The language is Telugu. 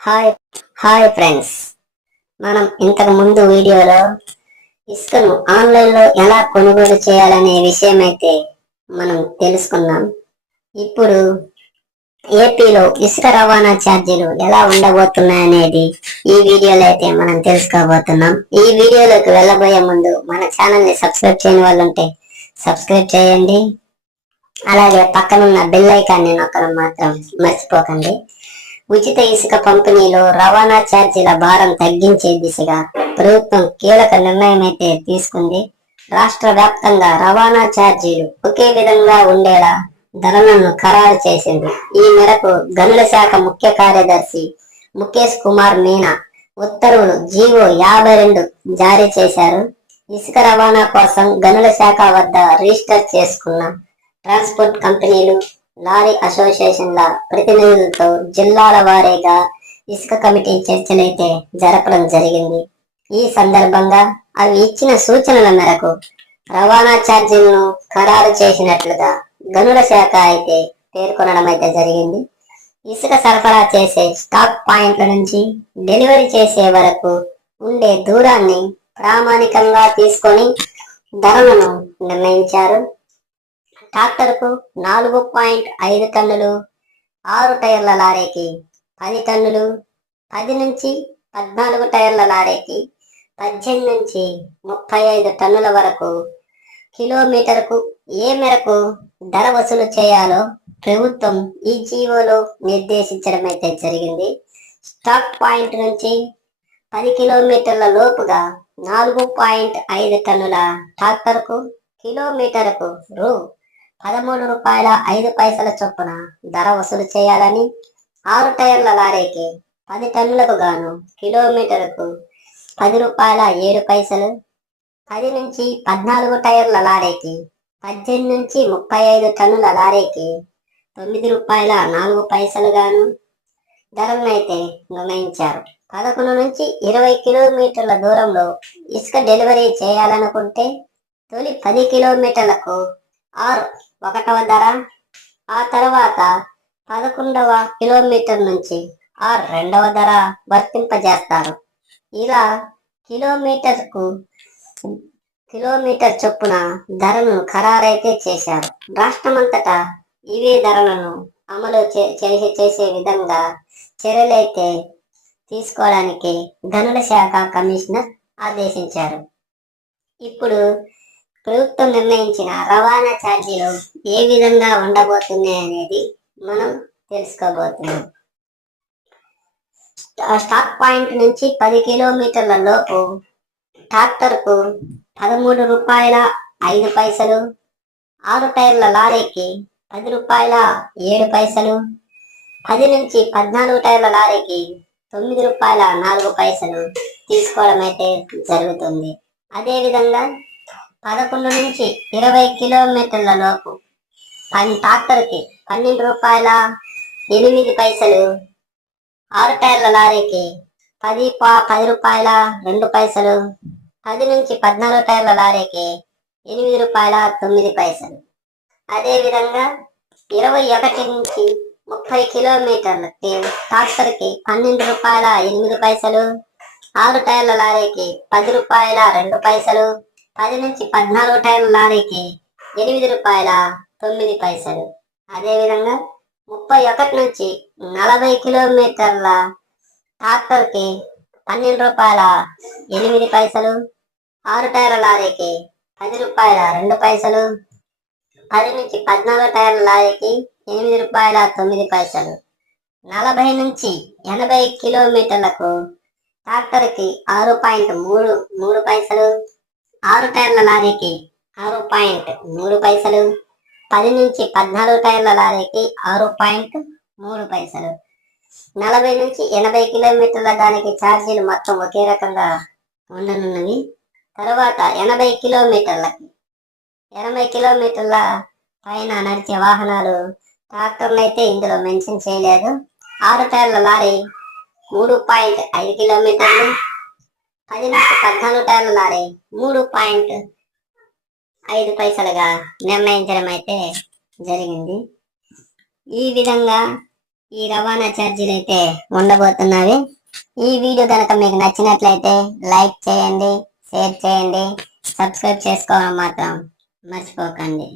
Hi hi friends. మనం ఇంతకు ముందు వీడియోలో ఇసుకను ఆన్లైన్లో ఎలా కొనుగోలు చేయాలనే విషయం అయితే మనం తెలుసుకున్నాం ఇప్పుడు ఏపీలో ఇసుక రవాణా ఛార్జీలు ఎలా ఉండబోతున్నాయనేది ఈ వీడియోలో అయితే మనం తెలుసుకోబోతున్నాం. ఈ వీడియోలోకి వెళ్ళబోయే ముందు మన ఛానల్ని సబ్స్క్రైబ్ చేయని వాళ్ళు ఉంటే సబ్స్క్రైబ్ చేయండి. అలాగే పక్కనున్న బెల్ ఐకాన్ని నొక్కడం మాత్రం మర్చిపోకండి. ఉచిత ఇసుక పంపిణీలో రవాణా ఛార్జీల భారం తగ్గించే దిశగా ప్రభుత్వం కీలక నిర్ణయం అయితే తీసుకుంది. రాష్ట్ర వ్యాప్తంగా రవాణా ఛార్జీలు ఒకే విధంగా ఉండేలా ధరలను ఖరారు చేసింది. ఈ మేరకు గనుల శాఖ ముఖ్య కార్యదర్శి ముఖేష్ కుమార్ మీనా ఉత్తర్వులు జీవో యాభై రెండు జారీ చేశారు. ఇసుక రవాణా కోసం గనుల శాఖ వద్ద రిజిస్టర్ చేసుకున్న ట్రాన్స్పోర్ట్ కంపెనీలు లారీ అసోసియేషన్ల ప్రతినిధులతో జిల్లాల వారీగా ఇసుక కమిటీ చర్చలైతే జరపడం జరిగింది. ఈ సందర్భంగా అవి ఇచ్చిన సూచనల మేరకు రవాణా ఛార్జీలను ఖరారు చేసినట్లుగా గనుల శాఖ అయితే పేర్కొనడం అయితే జరిగింది. ఇసుక సరఫరా చేసే స్టాక్ పాయింట్ల నుంచి డెలివరీ చేసే వరకు ఉండే దూరాన్ని ప్రామాణికంగా తీసుకొని ధరలను నిర్ణయించారు. ట్రాక్టర్కు నాలుగు పాయింట్ ఐదు టన్నులు ఆరు టైర్ల లారీకి పది టన్నులు పది నుంచి పద్నాలుగు టైర్ల లారీకి పద్దెనిమిది నుంచి ముప్పై ఐదు టన్నుల వరకు కిలోమీటర్కు ఏ మేరకు ధర వసూలు చేయాలో ప్రభుత్వం ఈ జీవోలో నిర్దేశించడం అయితే జరిగింది. స్టాక్ పాయింట్ నుంచి పది కిలోమీటర్ల లోపుగా నాలుగు పాయింట్ ఐదు టన్నుల ట్రాక్టర్కు కిలోమీటర్కు రూ. పదమూడు రూపాయల ఐదు పైసల చొప్పున ధర వసూలు చేయాలని ఆరు టైర్ల లారీకి పది టన్నులకు గాను కిలోమీటర్కు పది రూపాయల ఏడు పైసలు పది నుంచి పద్నాలుగు టైర్ల లారీకి పద్దెనిమిది నుంచి ముప్పై ఐదు టన్నుల లారీకి తొమ్మిది రూపాయల నాలుగు పైసలు గాను ధరలనైతే నిర్ణయించారు. పదకొండు నుంచి ఇరవై కిలోమీటర్ల దూరంలో ఇసుక డెలివరీ చేయాలనుకుంటే తొలి పది కిలోమీటర్లకు ఆరు ఒకటవ ధర. ఆ తర్వాత పదకొండవ కిలోమీటర్ నుంచి ఆ రెండవ ధర వర్తింపజేస్తారు. ఇలా కిలోమీటర్కు కిలోమీటర్ చొప్పున ధరను ఖరారైతే చేశారు. రాష్ట్రమంతటా ఇవే ధరలను అమలు చే- చేసే విధంగా చర్యలైతే తీసుకోవడానికి గనుల శాఖ కమిషనర్ ఆదేశించారు. ఇప్పుడు ప్రభుత్వం నిర్ణయించిన రవాణా ఛార్జీలు ఏ విధంగా ఉండబోతున్నాయి అనేది మనం తెలుసుకోబోతున్నాం. స్టాక్ పాయింట్ నుంచి పది కిలోమీటర్ల లోపు ట్రాక్టర్కు పదమూడు రూపాయల ఐదు పైసలు ఆరు టైర్ల లారీకి పది రూపాయల ఏడు పైసలు పది నుంచి పద్నాలుగు టైర్ల లారీకి తొమ్మిది రూపాయల నాలుగు పైసలు తీసుకోవడం అయితే జరుగుతుంది. అదేవిధంగా పదకొండు నుంచి ఇరవై కిలోమీటర్ల లోపు. పన్ ట్రాక్టర్కి పన్నెండు రూపాయల ఎనిమిది పైసలు. ఆరు టైర్ల లారీకి పది పా పది రూపాయల రెండు పైసలు. పది నుంచి పద్నాలుగు టైర్ల లారీకి ఎనిమిది రూపాయల తొమ్మిది పైసలు. అదేవిధంగా ఇరవై ఒకటి నుంచి ముప్పై కిలోమీటర్లకి ట్రాక్టర్కి పన్నెండు రూపాయల ఎనిమిది పైసలు. ఆరు టైర్ల లారీకి పది రూపాయల రెండు పైసలు. పది నుంచి పద్నాలుగు టైర్ల లారీకి ఎనిమిది రూపాయల తొమ్మిది పైసలు. అదేవిధంగా ముప్పై ఒకటి నుంచి నలభై కిలోమీటర్ల ట్రాక్టర్కి పన్నెండు రూపాయల ఎనిమిది పైసలు. ఆరు టైర్ల లారీకి పది రూపాయల రెండు పైసలు. పది నుంచి పద్నాలుగు టైర్ల లారీకి ఎనిమిది రూపాయల తొమ్మిది పైసలు. నలభై నుంచి ఎనభై కిలోమీటర్లకు ట్రాక్టర్కి ఆరు పాయింట్ మూడు మూడు పైసలు. ఆరు టైర్ల లారీకి ఆరు పాయింట్ మూడు పైసలు పది నుంచి పద్నాలుగు టైర్ల లారీకి ఆరు పాయింట్ మూడు పైసలు. నలభై నుంచి ఎనభై కిలోమీటర్ల దానికి ఛార్జీలు మొత్తం ఒకే రకంగా ఉండనున్నవి. తర్వాత ఎనభై కిలోమీటర్లకి ఎనభై కిలోమీటర్ల పైన నడిచే వాహనాలు ట్రాక్టర్లు అయితే ఇందులో మెన్షన్ చేయలేదు. ఆరు టైర్ల లారీ మూడు పాయింట్ ఐదు కిలోమీటర్లు పది నాకు పద్నాలుగు టైర్ల మూడు పాయింట్ ఐదు పైసలుగా నిర్ణయించడం అయితే జరిగింది. ఈ విధంగా ఈ రవాణా ఛార్జీలు అయితే ఉండబోతున్నవి ఈ వీడియో కనుక మీకు నచ్చినట్లయితే లైక్ చేయండి షేర్ చేయండి సబ్స్క్రైబ్ చేసుకోవడం మాత్రం మర్చిపోకండి.